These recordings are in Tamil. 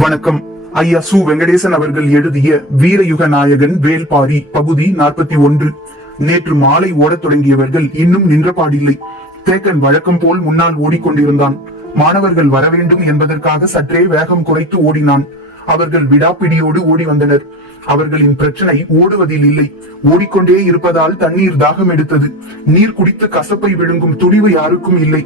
வணக்கம். ஐயா சு. வெங்கடேசன் அவர்கள் எழுதிய வீரயுக நாயகன் வேல்பாரி பகுதி 41. நேற்று மாலை ஓடத் தொடங்கியவர்கள் இன்னும் நின்றபாடில்லை. தேக்கன் வழக்கம் போல் முன்னால் ஓடிக்கொண்டிருந்தான். மாணவர்கள் வரவேண்டும் என்பதற்காக சற்றே வேகம் குறைத்து ஓடினான். அவர்கள் விடாப்பிடியோடு ஓடி வந்தனர். அவர்களின் பிரச்சனை ஓடுவதில் இல்லை, ஓடிக்கொண்டே இருப்பதால் தண்ணீர் தாகம் எடுத்தது. நீர் குடித்து கசப்பை விழுங்கும் துணிவு யாருக்கும் இல்லை.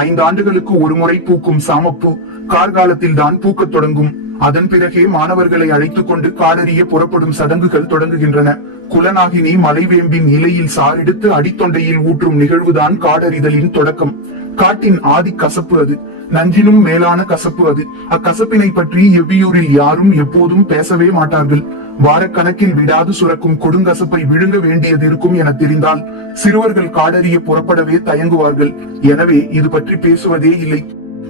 5 ஆண்டுகளுக்கு ஒரு முறை பூக்கும் சாமப்பூ கார்காலத்தில் தான் பூக்கத் தொடங்கும். அதன் பிறகே மாணவர்களை அழைத்துக் கொண்டு காடறிய புறப்படும் சடங்குகள் தொடங்குகின்றன. குலநாகினி மலைவேம்பின் இலையில் சாரெடுத்து அடித்தொண்டையில் ஊற்றும் நிகழ்வுதான் காடறிதலின் தொடக்கம். காட்டின் ஆதி கசப்பு அது, நஞ்சினும் மேலான கசப்பு அது. அக்கசப்பினை பற்றி எவ்வியூரில் யாரும் எப்போதும் பேசவே மாட்டார்கள். வாரக்கணக்கில் விடாது சுரக்கும் கொடுங்கசப்பை விழுங்க வேண்டியது இருக்கும் என தெரிந்தால் சிறுவர்கள் காடறிய புறப்படவே தயங்குவார்கள். எனவே இது பற்றி பேசுவதே இல்லை.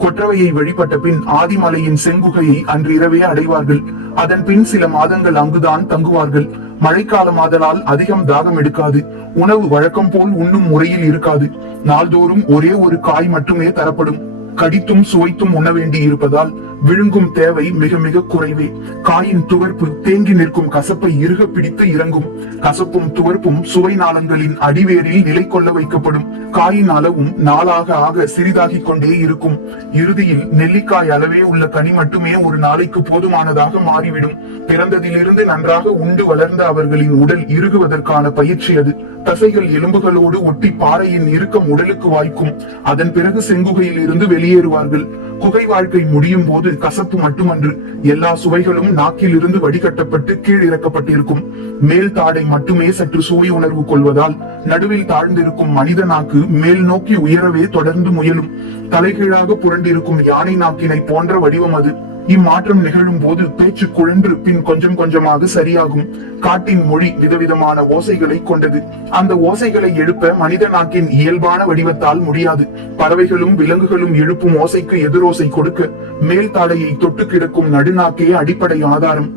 கொற்றவையை வழிபட்ட பின் ஆதிமலையின் செங்குகையை அன்றிரவே அடைவார்கள். அதன் பின் சில மாதங்கள் அங்குதான் தங்குவார்கள். மழைக்காலம் ஆதலால் அதிகம் தாகம் எடுக்காது. உணவு வழக்கம் போல் உண்ணும் முறையில் இருக்காது. நாள்தோறும் ஒரே ஒரு காய் மட்டுமே தரப்படும். கடித்தும் சுவைத்தும் உண்ண வேண்டி இருப்பதால் விழுங்கும் தேவை மிக மிக குறைவே. காயின் துவர்ப்பு தேங்கி நிற்கும் கசப்பை இறுக பிடித்து இறங்கும். கசப்பும் துவர்ப்பும் சுவை நாளங்களின் அடிவேரில் நிலை கொள்ள வைக்கப்படும். காயின் அளவும் நாளாக ஆக சிறிதாகிக் கொண்டே இருக்கும். இறுதியில் நெல்லிக்காய் அளவே உள்ள கனி மட்டுமே ஒரு நாளைக்கு போதுமானதாக மாறிவிடும். பிறந்ததிலிருந்து நன்றாக உண்டு வளர்ந்த அவர்களின் உடல் இறுகுவதற்கான பயிற்சி அது. தசைகள் எலும்புகளோடு ஒட்டி பாறையின் இறுக்கம் உடலுக்கு வாய்க்கும். அதன் பிறகு செங்குகையில் இருந்து வெளியேறுவார்கள். குகை வாழ்க்கை முடியும் போது கசப்பு மட்டுமன்று, எல்லா சுவைகளும் நாக்கில் இருந்து வடிகட்டப்பட்டு கீழ் இறக்கப்பட்டிருக்கும். மேல் தாடை மட்டுமே சற்று சுவை உணர்வு கொள்வதால் நடுவில் தாழ்ந்திருக்கும் மனித நாக்கு மேல் நோக்கி உயரவே தொடர்ந்து முயலும். தலைகீழாக புரண்டிருக்கும் யானை நாக்கினை போன்ற வடிவம் அது. இம்மாற்றம் நிகழும் போது பேச்சு குழன்று பின் கொஞ்சம் கொஞ்சமாக சரியாகும். காட்டின் மொழி விதவிதமான ஓசைகளை கொண்டது. அந்த ஓசைகளை எழுப்ப மனித நாக்கின் இயல்பான வடிவத்தால் முடியாது. பறவைகளும் விலங்குகளும் எழுப்பும் ஓசைக்கு எதிரோசை கொடுக்க மேல் தாடையை தொட்டு கிடக்கும் நடுநாக்கே அடிப்படை ஆதாரம்.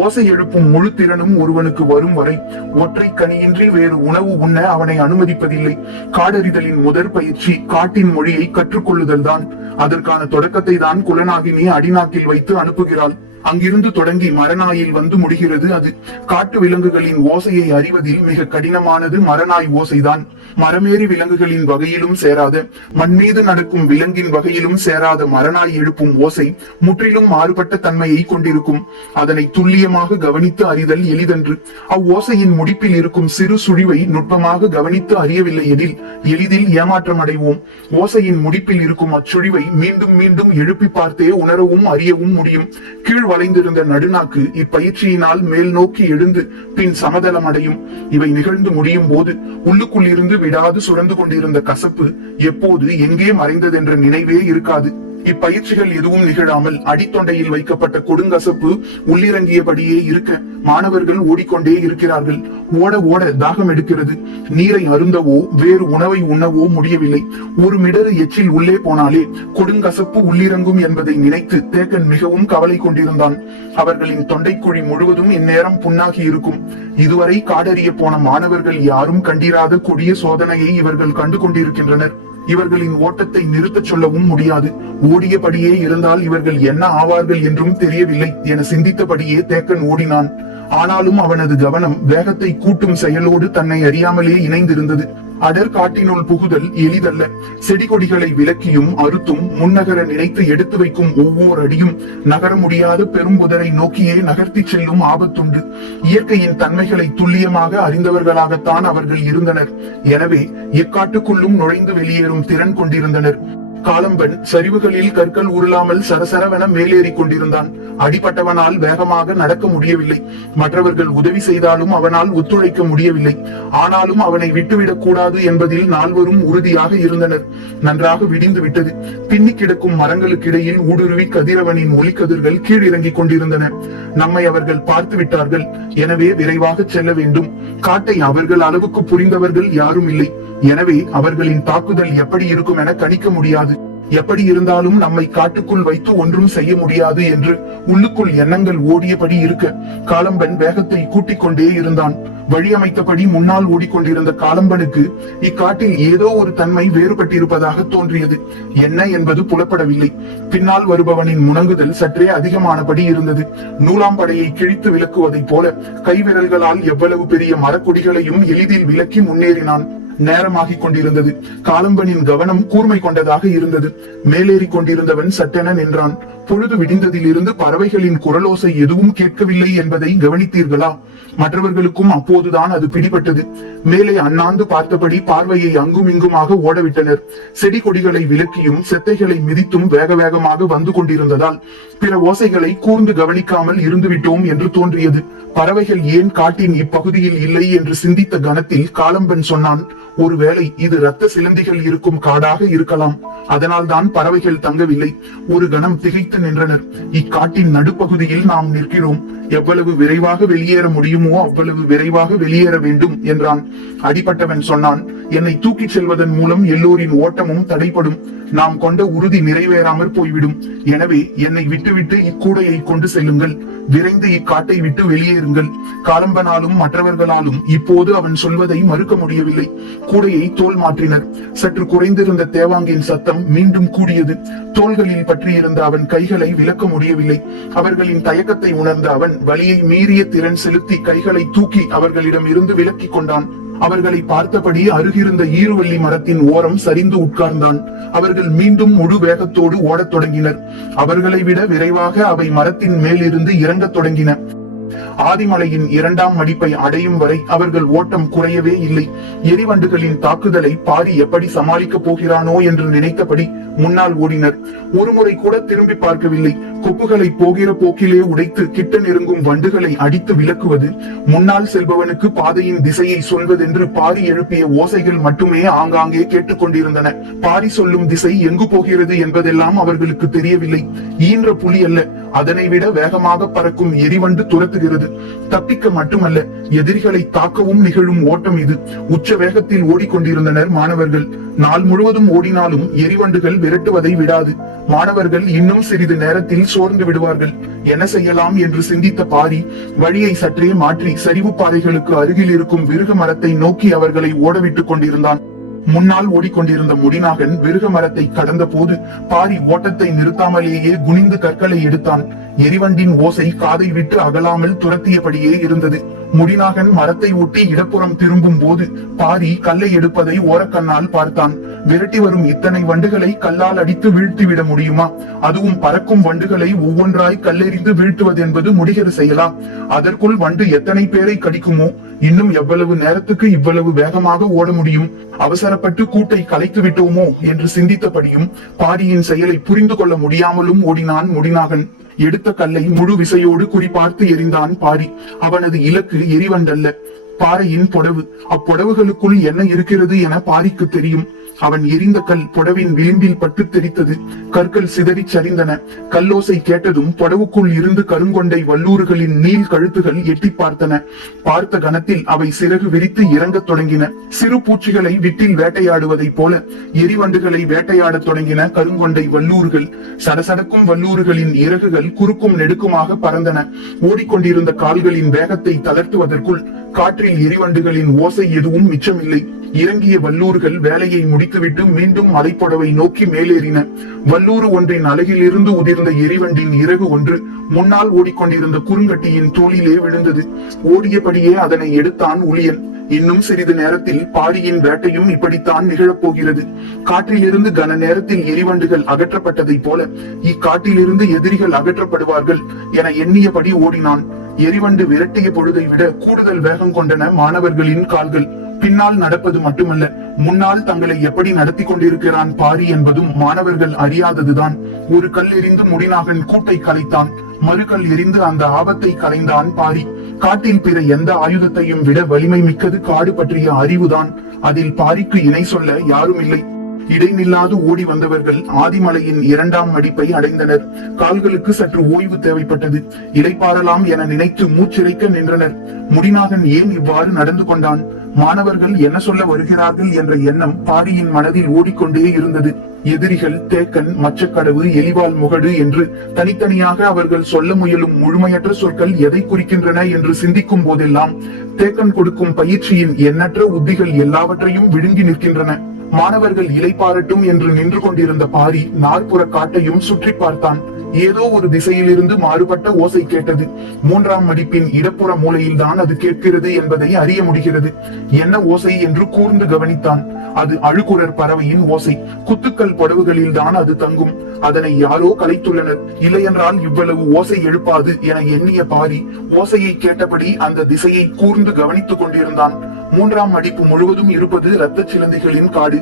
ஓசை எழுப்பும் முழு திறனும் ஒருவனுக்கு வரும் வரை ஒற்றை கனியின்றி வேறு உணவு உண்ண அவனை அனுமதிப்பதில்லை. காடறிதலின் முதற் பயிற்சி காட்டின் மொழியை கற்றுக்கொள்ளுதல் தான். அதற்கான தொடக்கத்தை தான் குலநாகினி அடிநாக்கில் வைத்து அனுப்புகிறாள். அங்கிருந்து தொடங்கி மரநாயில் வந்து முடிகிறது அது. காட்டு விலங்குகளின் ஓசையை அறிவதில் மிக கடினமானது மரநாய் ஓசைதான். மரமேறி விலங்குகளின் வகையிலும் சேராத, மண்மீது நடக்கும் விலங்கின் வகையிலும் சேராத மரநாய் எழுப்பும் ஓசை முற்றிலும் மாறுபட்ட தன்மையை கொண்டிருக்கும். அதனை துல்லியமாக கவனித்து அறிதல் எளிதன்று. அவ்வோசையின் முடிப்பில் இருக்கும் சிறு சுழிவை நுட்பமாக கவனித்து அறியவில்லை எனில் எளிதில் ஏமாற்றம் அடைவோம். ஓசையின் முடிப்பில் இருக்கும் அச்சுழிவை மீண்டும் மீண்டும் எழுப்பி பார்த்தே உணரவும் அறியவும் முடியும். கீழ் வளைந்திருந்த நடுநாக்கு இப்பயிற்சியினால் மேல் நோக்கி எழுந்து பின் சமதளம் அடையும். இவை நிகழ்ந்து முடியும் போது உள்ளுக்குள் இருந்து விடாது சுரந்து கொண்டிருந்த கசப்பு எப்போது எங்கே மறைந்ததென்ற நினைவே இருக்காது. இப்பயிற்சிகள் எதுவும் நிகழாமல் அடித்தொண்டையில் வைக்கப்பட்ட கொடுங்கசப்பு உள்ளிறங்கியபடியே இருக்க மாணவர்கள் ஓடிக்கொண்டே இருக்கிறார்கள். ஓட ஓட தாகம் எடுக்கிறது. நீரை அருந்தவோ வேறு உணவை உண்ணவோ முடியவில்லை. ஒரு மிடறு எச்சில் உள்ளே போனாலே கொடுங்கசப்பு உள்ளிறங்கும் என்பதை நினைத்து தேக்கன் மிகவும் கவலை கொண்டிருந்தான். அவர்களின் தொண்டைக்குழி முழுவதும் இந்நேரம் புண்ணாகி இருக்கும். இதுவரை காடறிய போன மாணவர்கள் யாரும் கண்டிராத கொடிய சோதனையை இவர்கள் கண்டு கொண்டிருக்கின்றனர். இவர்களின் ஓட்டத்தை நிறுத்தச் சொல்லவும் முடியாது. ஓடியபடியே இருந்தால் இவர்கள் என்ன ஆவார்கள் என்றும் தெரியவில்லை என சிந்தித்தபடியே தேக்கன் ஓடினான். ஆனாலும் அவனது கவனம் வேகத்தை கூட்டும் செயலோடு தன்னை அறியாமலே இணைந்திருந்தது. அடர் காட்டினுள் புகுதல் எளிதல்ல. செடி கொடிகளை விலக்கியும் அறுத்தும் முன்னகர நினைத்து எடுத்து வைக்கும் ஒவ்வொரு அடியும் நகர முடியாத பெரும்புதரை நோக்கியே நகர்த்தி செல்லும் ஆபத்துண்டு. இயற்கையின் தன்மைகளை துல்லியமாக அறிந்தவர்களாகத்தான் அவர்கள் இருந்தனர். எனவே எக்காட்டுக்குள்ளும் நுழைந்து வெளியேறும் திறன் கொண்டிருந்தனர். காலம்பன் சரிவுகளில் கற்கள் உருளாமல் சரசரவென மேலேறி கொண்டிருந்தான். அடிப்பட்டவனால் வேகமாக நடக்க முடியவில்லை. மற்றவர்கள் உதவி செய்தாலும் அவனால் ஒத்துழைக்க முடியவில்லை. ஆனாலும் அவனை விட்டுவிடக் கூடாது என்பதில் நால்வரும் உறுதியாக இருந்தனர். நன்றாக விடிந்து விட்டது. பின்னி கிடக்கும் மரங்களுக்கிடையில் ஊடுருவி கதிரவனின் ஒளிக்கதிர்கள் கீழிறங்கிக் கொண்டிருந்தன. நம்மை அவர்கள் பார்த்து விட்டார்கள். எனவே விரைவாக செல்ல வேண்டும். காட்டை அவர்கள் அளவுக்கு புரிந்தவர்கள் யாரும் இல்லை. எனவே அவர்களின் தாக்குதல் எப்படி இருக்கும் என கணிக்க முடியாது. எப்படி இருந்தாலும் நம்மை காட்டுக்குள் வைத்து ஒன்றும் செய்ய முடியாது என்று உள்ளுக்குள் எண்ணங்கள் ஓடியபடி இருக்க காலம்பன் வேகத்தை கூட்டிக் கொண்டே இருந்தான். வழி அமைத்தபடி முன்னால் ஓடிக்கொண்டிருந்த காலம்பனுக்கு இக்காட்டில் ஏதோ ஒரு தன்மை வேறுபட்டிருப்பதாக தோன்றியது. என்ன என்பது புலப்படவில்லை. பின்னால் வருபவனின் முனங்குதல் சற்றே அதிகமானபடி இருந்தது. நூலாம்படையை கிழித்து விலக்குவதைப் போல கைவிரல்களால் எவ்வளவு பெரிய மரக்கொடிகளையும் எளிதில் விலக்கி முன்னேறினான். நேரமாகிக் கொண்டிருந்தது. காலம்பனின் கவனம் கூர்மை கொண்டதாக இருந்தது. மேலேறி கொண்டிருந்தவன் சட்டென நின்றான். பொழுது விடிந்ததிலிருந்து பறவைகளின் குரலோசை எதுவும் கேட்கவில்லை என்பதை கவனித்தீர்களா? மற்றவர்களுக்கும் அப்போதுதான் அது பிடிபட்டது. மேலே அண்ணாந்து பார்த்தபடி பார்வையை அங்கும் இங்குமாக ஓடவிட்டனர். செடி கொடிகளை விலக்கியும் செத்தைகளை மிதித்தும் வேக வேகமாக வந்து கொண்டிருந்ததால் பிற ஓசைகளை கூர்ந்து கவனிக்காமல் இருந்துவிட்டோம் என்று தோன்றியது. பறவைகள் ஏன் காட்டின் இப்பகுதியில் இல்லை என்று சிந்தித்த கணத்தில் காலம்பன் சொன்னான், ஒருவேளை இது இரத்த சிலந்திகள் இருக்கும் காடாக இருக்கலாம். அதனால் தான் பறவைகள் தங்கவில்லை. ஒரு கணம் திகைத்து நின்றனர். இக்காட்டின் நடுப்பகுதியில் நாம் நிற்கிறோம். எவ்வளவு விரைவாக வெளியேற முடியுமோ அவ்வளவு விரைவாக வெளியேற வேண்டும் என்றான். அடிபட்டவன் சொன்னான், என்னை தூக்கிச் செல்வதன் மூலம் எல்லோரின் ஓட்டமும் தடைப்படும். நாம் கொண்ட உறுதி நிறைவேறாமற் போய்விடும். எனவே என்னை விட்டுவிட்டு இக்கூடையை கொண்டு செல்லுங்கள். விரைந்து இக்காட்டை விட்டு வெளியேறுங்கள். காலம்பனாலும் மற்றவர்களாலும் இப்போது அவன் சொல்வதை மறுக்க முடியவில்லை. கூடையை தோல் மாற்றினர். சற்று குறைந்திருந்த தேவாங்கின் சத்தம் மீண்டும் கூடியது. தோள்களில் பற்றியிருந்த அவன் கைகளை விலக்க முடியவில்லை. அவர்களின் தயக்கத்தை உணர்ந்த அவன் வலியை மீறிய திறன் செலுத்தி கைகளை தூக்கி அவர்களிடம் இருந்து விலக்கிக் கொண்டான். அவர்களை பார்த்தபடி அருகிருந்த ஈருவள்ளி மரத்தின் ஓரம் சரிந்து உட்கார்ந்தான். அவர்கள் மீண்டும் முழு வேகத்தோடு ஓடத் தொடங்கினர். அவர்களை விட விரைவாக அவை மரத்தின் மேலிருந்து இறங்கத் தொடங்கின. ஆதிமலையின் 2ஆம் மடிப்பை அடையும் வரை அவர்கள் ஓட்டம் குறையவே இல்லை. எரிவண்டுகளின் தாக்குதலை பாரி எப்படி சமாளிக்கப் போகிறானோ என்று நினைத்தபடி முன்னால் ஓடினர். ஒருமுறை கூட திரும்பி பார்க்கவில்லை. கொப்புகளை போகிற போக்கிலே உடைத்து கிட்ட நெருங்கும் வண்டுகளை அடித்து விலக்குவது, முன்னால் செல்பவனுக்கு பாதையின் திசையை சொல்வதென்று பாரி எழுப்பிய ஓசைகள் மட்டுமே ஆங்காங்கே கேட்டுக்கொண்டிருந்தன. பாரி சொல்லும் திசை எங்கு போகிறது என்பதெல்லாம் அவர்களுக்கு தெரியவில்லை. ஈன்ற புலி அல்ல, அதனை விட வேகமாக பறக்கும் எரிவண்டு துரத்துகிறது. தப்பிக்க மட்டுமல்ல, எதிரிகளை தாக்கவும் நிகழும் ஓட்டம் இது. உச்ச வேகத்தில் ஓடிக்கொண்டிருந்தனர் மாணவர்கள். நாள் முழுவதும் ஓடினாலும் எரிவண்டுகள் விரட்டுவதை விடாது. மாணவர்கள் இன்னும் சிறிது நேரத்தில் சோர்ந்து விடுவார்கள். என்ன செய்யலாம் என்று சிந்தித்த பாரி வழியை சற்றே மாற்றி சரிவு பாறைகளுக்கு அருகில் இருக்கும் விருக மரத்தை நோக்கி அவர்களை ஓடவிட்டுக் கொண்டிருந்தான். முன்னால் ஓடிக்கொண்டிருந்த முடிநாகன் விருக மரத்தை கடந்த போது பாரி ஓட்டத்தை நிறுத்தாமலேயே குனிந்து கற்களை எடுத்தான். எரிவண்டின் ஓசை காதை விட்டு அகலாமல் துரத்தியபடியே இருந்தது. முடிநாகன் மரத்தை ஒட்டி இடப்புறம் திரும்பும் போது பாரி கல்லை எடுப்பதை ஓரக்கண்ணால் பார்த்தான். விரட்டி வரும் இத்தனை வண்டுகளை கல்லால் அடித்து வீழ்த்திவிட முடியுமா? அதுவும் பறக்கும் வண்டுகளை ஒவ்வொன்றாய் கல்லெறிந்து வீழ்த்துவது என்பது முடிகிற செயலா? அதற்குள் வண்டு எத்தனை பேரை கடிக்குமோ? இன்னும் எவ்வளவு நேரத்துக்கு இவ்வளவு வேகமாக ஓட முடியும்? அவசரப்பட்டு கூட்டை கலைத்து விட்டோமோ என்று சிந்தித்தபடியும் பாரியின் செயலை புரிந்து கொள்ள முடியாமலும் ஓடினான் முடிநாகன். எடுத்த கல்லை முழு விசையோடு குறிபார்த்து எறிந்தான் பாரி. அவனது இலக்கு எரிவண்டல்ல, பாறையின் புடவு. அப்புடவுகளுக்குள் என்ன இருக்கிறது என பாரிக்கு தெரியும். அவன் எரிந்த கல் புடவின் விளிம்பில் பட்டு தெரித்தது. கற்கள் சிதறி சரிந்தன. கல்லோசை கேட்டதும் புடவுக்குள் இருந்து கருங்கொண்டை வல்லூறுகளின் நீள் கழுத்துகள் எட்டி பார்த்தன. பார்த்த கணத்தில் அவை சிறகு விரித்து இறங்கத் தொடங்கின. சிறு பூச்சிகளை விட்டில் வேட்டையாடுவதை போல எரிவண்டுகளை வேட்டையாடத் தொடங்கின கருங்கொண்டை வல்லூறுகள். சடசடக்கும் வல்லூறுகளின் இறகுகள் குறுக்கும் நெடுக்குமாக பறந்தன. ஓடிக்கொண்டிருந்த கால்களின் வேகத்தை தளர்த்துவதற்குள் காற்றில் எரிவண்டுகளின் ஓசை எதுவும் மிச்சமில்லை. இறங்கிய வல்லூர்கள் வேலையை முடித்துவிட்டு மீண்டும் மலைப்பொடவை நோக்கி மேலேறின. வல்லூறு ஒன்றின் அலகில் இருந்து உதிர்ந்த எரிவண்டின் இறகு ஒன்று முன்னால் ஓடிக்கொண்டிருந்த குறுங்கட்டியின் தோளிலே விழுந்தது. ஓடியபடியே அதனை எடுத்தான் உளியன். இன்னும் சிறிது நேரத்தில் பாரியின் வேட்டையும் இப்படித்தான் நிகழப்போகிறது. காற்றிலிருந்து கன நேரத்தில் எரிவண்டுகள் அகற்றப்பட்டதை போல இக்காட்டிலிருந்து எதிரிகள் அகற்றப்படுவார்கள் என எண்ணியபடி ஓடினான். எரிவண்டு விரட்டிய பொழுதை விட கூடுதல் வேகம் கொண்டன மாணவர்களின் கால்கள். பின்னால் நடப்பது மட்டுமல்ல, முன்னால் தங்களை எப்படி நடத்தி கொண்டிருக்கிறான் பாரி என்பதும் மாணவர்கள் அறியாததுதான். ஒரு கல் எறிந்து முடிநாகன் கூட்டை கலைத்தான். மறுகல் எறிந்து அந்த ஆபத்தை கலைந்தான் பாரி. காட்டில் பிற எந்த ஆயுதத்தையும் விட வலிமை மிக்கது காடு பற்றிய அறிவுதான். அதில் பாரிக்கு இணை சொல்ல யாரும் இல்லை. இடைநில்லாது ஓடி வந்தவர்கள் ஆதிமலையின் 2ஆம் மடிப்பை அடைந்தனர். கால்களுக்கு சற்று ஓய்வு தேவைப்பட்டது. இளைப்பாறலாம் என நினைத்து மூச்சிறைக்க நின்றனர். முடிநாகன் ஏன் இவ்வாறு நடந்து கொண்டான்? மாணவர்கள் என்ன சொல்ல வருகிறார்கள் என்ற எண்ணம் பாரியின் மனதில் ஓடிக்கொண்டே இருந்தது. எதிரிகள், தேக்கன், மச்சக்கடவு, எலிவால் முகடு என்று தனித்தனியாக அவர்கள் சொல்ல முயலும் முழுமையற்ற சொற்கள் எதை குறிக்கின்றன என்று சிந்திக்கும் போதெல்லாம் தேக்கன் கொடுக்கும் பயிற்சியின் எண்ணற்ற உத்திகள் எல்லாவற்றையும் விழுங்கி நிற்கின்றன. மாணவர்கள் இலைப்பாரட்டும் என்று நின்று கொண்டிருந்த பாரி நாற்புற காட்டையும் சுற்றி பார்த்தான். ஏதோ ஒரு திசையிலிருந்து மாறுபட்ட ஓசை கேட்டது. 3ஆம் மடிப்பின் இடப்புற மூலையில் தான் அது கேட்கிறது என்பதை அறிய முடிகிறது. என்ன ஓசை என்று கூர்ந்து கவனித்தான். அது அழுகுரர் பறவையின் ஓசை. குத்துக்கள் படவுகளில் தான் அது தங்கும். அதனை யாரோ கலைத்துள்ளனர். இல்லையென்றால் இவ்வளவு ஓசை எழுப்பாது என எண்ணிய பாரி ஓசையை கேட்டபடி அந்த திசையை கூர்ந்து கவனித்துக் கொண்டிருந்தான். 3ஆம் மடிப்பு முழுவதும் இருப்பது இரத்த சிலந்திகளின் காடு.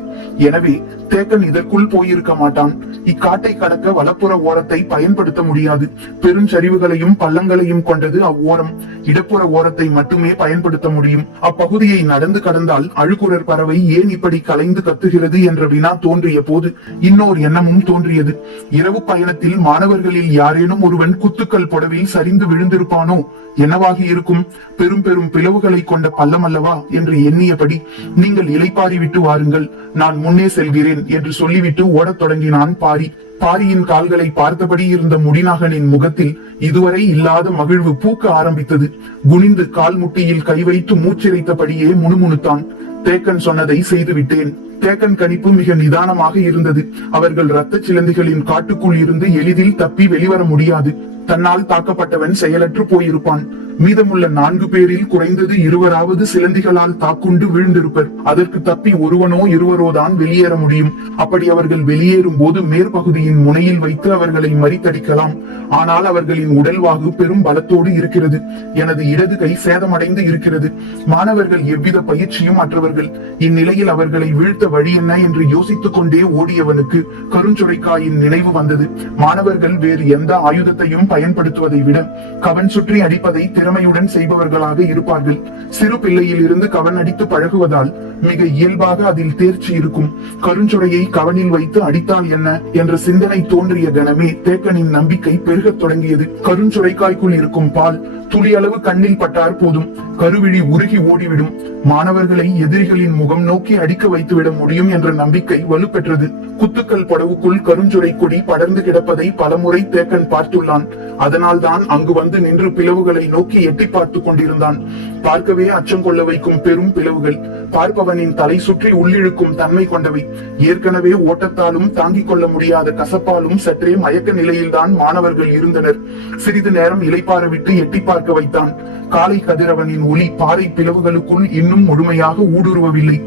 எனவே தேக்கன் இதற்குள் போயிருக்க மாட்டான். இக்காட்டை கடக்க வலப்புற ஓரத்தை பயன்படுத்த முடியாது. பெருஞ்சரிவுகளையும் பள்ளங்களையும் கொண்டது அவ்வோரம். இடப்புற ஓரத்தை மட்டுமே பயன்படுத்த முடியும். அப்பகுதியை நடந்து கடந்தால் அழுகுரர் பறவை ஏன் இப்படி கலைந்து கத்துகிறது என்ற வினா தோன்றிய போது இன்னொரு எண்ணமும் தோன்றியது. இரவு பயணத்தில் மாணவர்களில் யாரேனும் ஒருவன் குத்துக்கள் புடவில் சரிந்து விழுந்திருப்பானோ? என்னவாகி இருக்கும்? பெரும் பெரும் பிளவுகளை கொண்ட பள்ளம் அல்லவா என்று எண்ணியபடி, நீங்கள் இலைப்பாரி விட்டு வாருங்கள், நான் முன்னே செல்கிறேன் என்று சொல்லிவிட்டு ஓடத் தொடங்கினான் பாரி. பாரியின் கால்களை பார்த்தபடி இருந்த முடிநாகனின் முகத்தில் இதுவரை இல்லாத மகிழ்வு பூக்க ஆரம்பித்தது. குனிந்து கால் முட்டியில் கை வைத்து மூச்சிறைத்தபடியே முணுமுணுத்தான். தேக்கன் சொன்னதை செய்துவிட்டேன். தேக்கன் கணிப்பு மிக நிதானமாக இருந்தது. அவர்கள் இரத்த சிலந்திகளின் காட்டுக்குள் இருந்து எளிதில் தப்பி வெளிவர முடியாது. தன்னால் தாக்கப்பட்டவன் செயலற்று போயிருப்பான். மீதமுள்ள 4 பேரில் குறைந்தது 20 சிலந்திகளால் தாக்குண்டு வீழ்ந்திருப்பர். அதற்கு தப்பி ஒருவனோ இருவரோ தான் வெளியேற முடியும். அப்படி அவர்கள் வெளியேறும் போது மேற்பகுதியின் முனையில் வைத்து அவர்களை மறித்தடிக்கலாம். ஆனால் அவர்களின் உடல்வாகு பெரும் பலத்தோடு இருக்கிறது. எனது இடது கை சேதமடைந்து இருக்கிறது. மாணவர்கள் எவ்வித பயிற்சியும் அற்றவர்கள். இந்நிலையில் அவர்களை வீழ்த்த வழி என்ன என்று யோசித்துக் கொண்டே ஓடியவனுக்கு கருஞ்சுரைக்காயின் நினைவு வந்தது. மாணவர்கள் வேறு எந்த ஆயுதத்தையும் பயன்படுத்துவதை விட கவன் சுற்றி அடிப்பதை திறமையுடன் செய்பவர்களாக இருப்பார்கள். சிறு பிள்ளையில் இருந்து கவன் அடித்து பழகுவதால் மிக இயல்பாக அதில் தேர்ச்சி இருக்கும். கருஞ்சுரையை கவனில் வைத்து அடித்தால் என்ன என்ற சிந்தனை தோன்றிய கணமே தேக்கனின் நம்பிக்கை பெருகத் தொடங்கியது. கருஞ்சுரைக்காய்க்குள் இருக்கும் பால் துளியளவு கண்ணில் பட்டார் போதும் கருவிழி உருகி ஓடிவிடும். மாணவர்களை எதிரிகளின் முகம் நோக்கி அடிக்க வைத்துவிட முடியும் என்ற நம்பிக்கை வலுப்பெற்றது. குத்துக்கள் படவுக்குள் கருஞ்சுரை கொடி படர்ந்து கிடப்பதை பலமுறை தேக்கன் பார்த்துள்ளான். அதனால் தான் அங்கு வந்து நின்று பிளவுகளை நோக்கி எட்டி பார்த்து கொண்டிருந்தான். பார்க்கவே அச்சம் கொள்ள வைக்கும் பெரும் பிளவுகள், பார்ப்பவனின் தலை சுற்றி உள்ளிழுக்கும் தன்மை கொண்டவை. ஏற்கனவே ஓட்டத்தாலும் தாங்கிக் கொள்ள முடியாத கசப்பாலும் சற்றே மயக்க நிலையில்தான் மாணவர்கள் இருந்தனர். சிறிது நேரம் இலைப்பார விட்டு எட்டி பார்க்க வைத்தான். காலை கதிரவனின் ஒளி பாறை பிளவுகளுக்குள் இன்னும் முழுமையாக ஊடுருவவில்லை.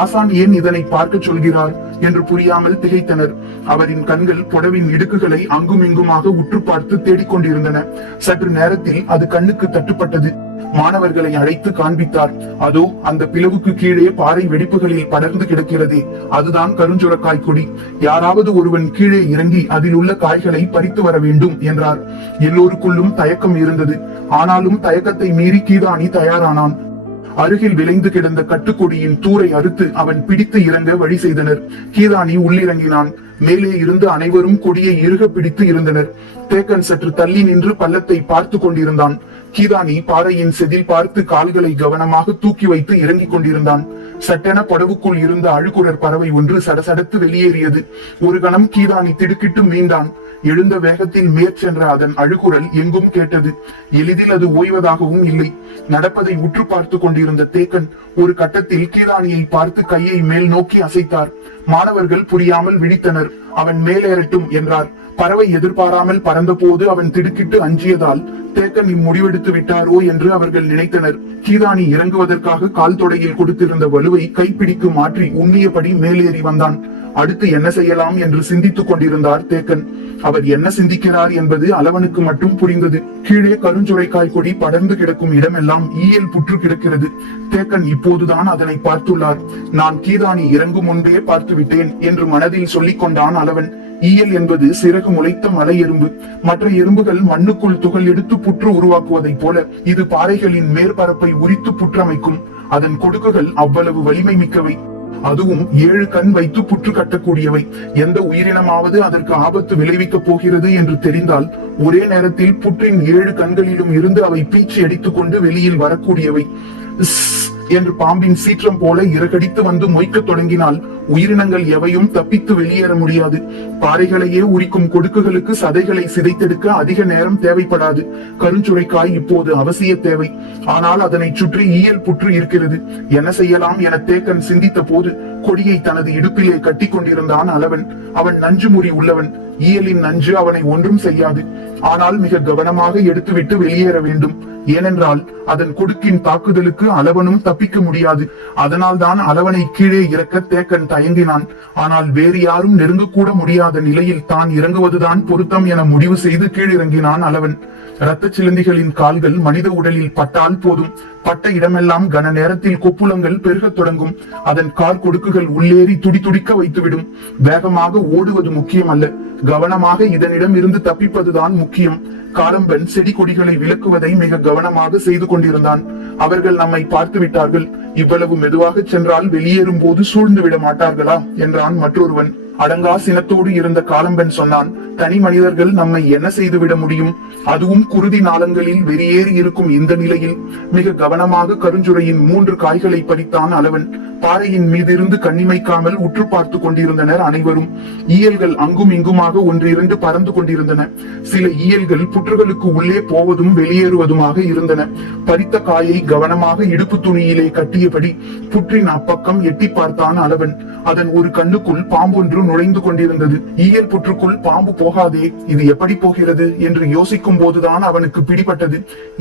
ஆசான் ஏன் இதனை பார்க்க சொல்கிறார் என்று புரியாமல் திகைத்தனர். அவரின் கண்கள் புடவின் இடுக்குகளை அங்குமிங்குமாக உற்று பார்த்து தேடிக்கொண்டிருந்தன. சற்று நேரத்தில் அது கண்ணுக்கு தட்டுப்பட்டது. மாணவர்களை அழைத்து காண்பித்தார். அதோ அந்த பிளவுக்கு கீழே பாறை வெடிப்புகளில் படர்ந்து கிடக்கிறதே, அதுதான் கருஞ்சுரக்காய் கொடி. யாராவது ஒருவன் கீழே இறங்கி அதில் உள்ள காய்களை பறித்து வர வேண்டும் என்றார். எல்லோருக்குள்ளும் தயக்கம் இருந்தது. ஆனாலும் தயக்கத்தை மீறி கீதானி தயாரானான். அருகில் விளைந்து கிடந்த கட்டுக்கொடியின் தூரை அறுத்து அவன் பிடித்து இறங்க வழி செய்தனர். கீதானி உள்ளிறங்கினான். மேலே இருந்து அனைவரும் கொடியை இறுக பிடித்து இருந்தனர். தேக்கன் சற்று தள்ளி நின்று பள்ளத்தை பார்த்து கொண்டிருந்தான். கீதானி பாறையின் செதில் பார்த்து கால்களை கவனமாக தூக்கி வைத்து இறங்கிக் கொண்டிருந்தான். சட்டென படவுக்குள் இருந்த அழுகுரர் பறவை ஒன்று சடசடத்து வெளியேறியது. ஒரு கணம் கீதானி திடுக்கிட்டு மீண்டான். எழுந்த வேகத்தில் மேற்சென்ற அதன் அழுகுரல் எங்கும் கேட்டது. எளிதில் அது ஓய்வதாகவும் இல்லை. நடப்பதை உற்று பார்த்து கொண்டிருந்த தேக்கன் ஒரு கட்டத்தில் கீதானியை பார்த்து கையை மேல் நோக்கி அசைத்தார். மாணவர்கள் புரியாமல் விழித்தனர். அவன் மேலேறட்டும் என்றார். பறவை எதிர்பாராமல் பறந்த போது அவன் திடுக்கிட்டு அஞ்சியதால் தேக்கன் இம்முடிவெடுத்து விட்டாரோ என்று அவர்கள் நினைத்தனர். கீதானி இறங்குவதற்காக கால் தொடையில் கொடுத்திருந்த வலுவை கைப்பிடிக்கு மாற்றி உண்ணியபடி மேலேறி வந்தான். அடுத்து என்ன செய்யலாம் என்று சிந்தித்துக் கொண்டிருந்தார் தேக்கன். அவர் என்ன சிந்திக்கிறார் என்பது அளவனுக்கு மட்டும் புரிந்தது. கீழே கருஞ்சுரைக்காய் கொடி படர்ந்து கிடக்கும் இடமெல்லாம் ஈயல் புற்று கிடக்கிறது. தேக்கன் இப்போதுதான் அதனை பார்த்துள்ளார். நான் கீதானி இறங்கும் முன்பே பார்த்து விட்டேன் என்று மனதில் சொல்லிக் கொண்டான் அளவன். ஈயல் என்பது சிறகு முளைத்த மலை எறும்பு. மற்ற எறும்புகள் மண்ணுக்குள் துகள் எடுத்து புற்று உருவாக்குவதைப் போல இது பாறைகளின் மேற்பரப்பை உரித்து புற்றமைக்கும். அதன் கொடுக்குகள் அவ்வளவு வலிமை மிக்கவை. அதுவும் 7 கண் வைத்து புற்று கட்டக்கூடியவை. எந்த உயிரினமாவது அதற்கு ஆபத்து விளைவிக்கப் போகிறது என்று தெரிந்தால் ஒரே நேரத்தில் புற்றின் 7 கண்களிலும் இருந்து அவை பீச்சி அடித்துக் கொண்டு வெளியில் வரக்கூடியவை. என்று பாம்பின் சீற்றம் போல இறகடித்து வந்து மொய்க்கத் தொடங்கினால் உயிரினங்கள் எவையும் தப்பித்து வெளியேற முடியாது. பாறைகளையே உரிக்கும் கொடுக்குகளுக்கு சதைகளை சிதைத்தெடுக்க அதிக நேரம் தேவைப்படாது. கருஞ்சுரைக்காய் இப்போது அவசிய தேவை. ஆனால் அதனை சுற்றி ஈயல் புற்று இருக்கிறது. என்ன செய்யலாம் என தேக்கன் சிந்தித்த போது கொடியை தனது இடுப்பிலே கட்டி கொண்டிருந்தான் அளவன். அவன் நஞ்சு முறி உள்ளவன். ஈயலின் நஞ்சு அவனை ஒன்றும் செய்யாது. ஆனால் மிக கவனமாக எடுத்துவிட்டு வெளியேற வேண்டும். ஏனென்றால் அதன் கொடுக்கின் தாக்குதலுக்கு அளவனும் தப்பிக்க முடியாது. அதனால் தான் அளவனை கீழே இறக்க தேக்கன் தயங்கினான். ஆனால் வேறு யாரும் நெருங்கக்கூட முடியாத நிலையில் தான் இறங்குவதுதான் பொருத்தம் என முடிவு செய்து கீழிறங்கினான் அளவன். இரத்த சிலந்திகளின் கால்கள் மனித உடலில் பட்டால் போதும். பட்ட இடமெல்லாம் கன நேரத்தில் கொப்புளங்கள் பெருகத் தொடங்கும். அதன் கார் கொடுக்குகள் உள்ளேறி துடிதுடிக்க வைத்துவிடும். வேகமாக ஓடுவது முக்கியம் அல்ல, கவனமாக இதனிடம் இருந்து தப்பிப்பதுதான் முக்கியம். காரம்பன் செடி கொடிகளை விலக்குவதை மிக கவனமாக செய்து கொண்டிருந்தான். அவர்கள் நம்மை பார்த்து விட்டார்கள், இவ்வளவு மெதுவாக சென்றால் வெளியேறும் போது சூழ்ந்து விட மாட்டார்களா என்றான் மற்றொருவன். அடங்கா சினத்தோடு இருந்த காலம்பன் சொன்னான், தனி மனிதர்கள் நம்மை என்ன செய்துவிட முடியும்? அதுவும் குருதி நாளங்களில் வெறியேறி இருக்கும் இந்த நிலையில். மிக கவனமாக கருஞ்சுரையின் 3 காய்களை பறித்தான் அளவன். பாறையின் மீதிருந்து கண்ணிமைக்காமல் உற்று பார்த்து கொண்டிருந்தனர் அனைவரும். ஈயல்கள் அங்கும் இங்குமாக ஒன்றிரண்டு பறந்து கொண்டிருந்தன. சில ஈயல்கள் புற்றுகளுக்கு உள்ளே போவதும் வெளியேறுவதுமாக இருந்தன. பறித்த காயை கவனமாக இடுப்பு துணியிலே கட்டியபடி புற்றின் அப்பக்கம் எட்டி பார்த்தான் அளவன். அதன் ஒரு கண்ணுக்குள் பாம்பொன்று நுழைந்து கொண்டிருந்தது. ஈயல் புற்றுக்குள் பாம்பு போகாதே, இது எப்படி போகிறது என்று யோசிக்கும் போதுதான் அவனுக்கு பிடிபட்டது.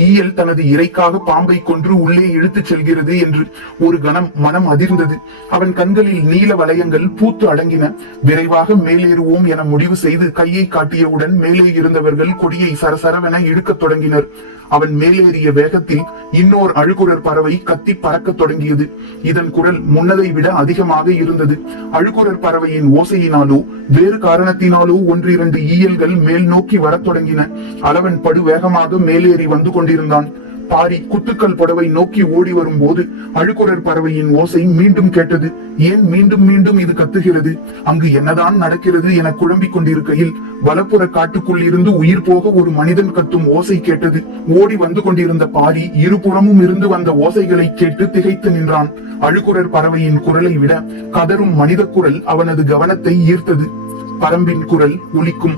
ஈயல் தனது இறைக்காக பாம்பை கொன்று உள்ளே இழுத்துச் செல்கிறது என்று ஒரு கணம் மனம் அதிர்ந்தது. அவன் கண்களில் நீல வளையங்கள் பூத்து அடங்கின. விரைவாக மேலேறுவோம் என முடிவு செய்து கையை காட்டியவுடன் மேலே இருந்தவர்கள் கொடியை சரசரவென இழுக்கத் தொடங்கினர். அவன் மேலேறிய வேகத்தில் இன்னொரு அழுகுரர் பறவை கத்தி பறக்கத் தொடங்கியது. இதன் குரல் முன்னதை விட அதிகமாக இருந்தது. அழுகுரர் பறவையின் ஓசையினாலோ வேறு காரணத்தினாலோ 1-2 ஈயல்கள் மேல் நோக்கி வரத் தொடங்கின. அளவன் படு வேகமாக மேலேறி வந்து கொண்டிருந்தான். பாரி குத்துக்கள் புடவை நோக்கி ஓடி வரும் போது அழுகுரர் பறவையின் ஓசை மீண்டும் கேட்டது. ஏன் மீண்டும் மீண்டும் இது கத்துகிறது? அங்கு என்னதான் நடக்கிறது என குழம்பிக் கொண்டிருக்கையில் வலப்புற காட்டுக்குள் இருந்து உயிர் போக ஒரு மனிதன் கத்தும் ஓசை கேட்டது. ஓடி வந்து கொண்டிருந்த பாரி இருபுறமும் இருந்து வந்த ஓசைகளை கேட்டு திகைத்து நின்றான். அழுகுரர் பறவையின் குரலை விட கதரும் மனித குரல் அவனது கவனத்தை ஈர்த்தது. பரம்பின் குரல் ஒலிக்கும்.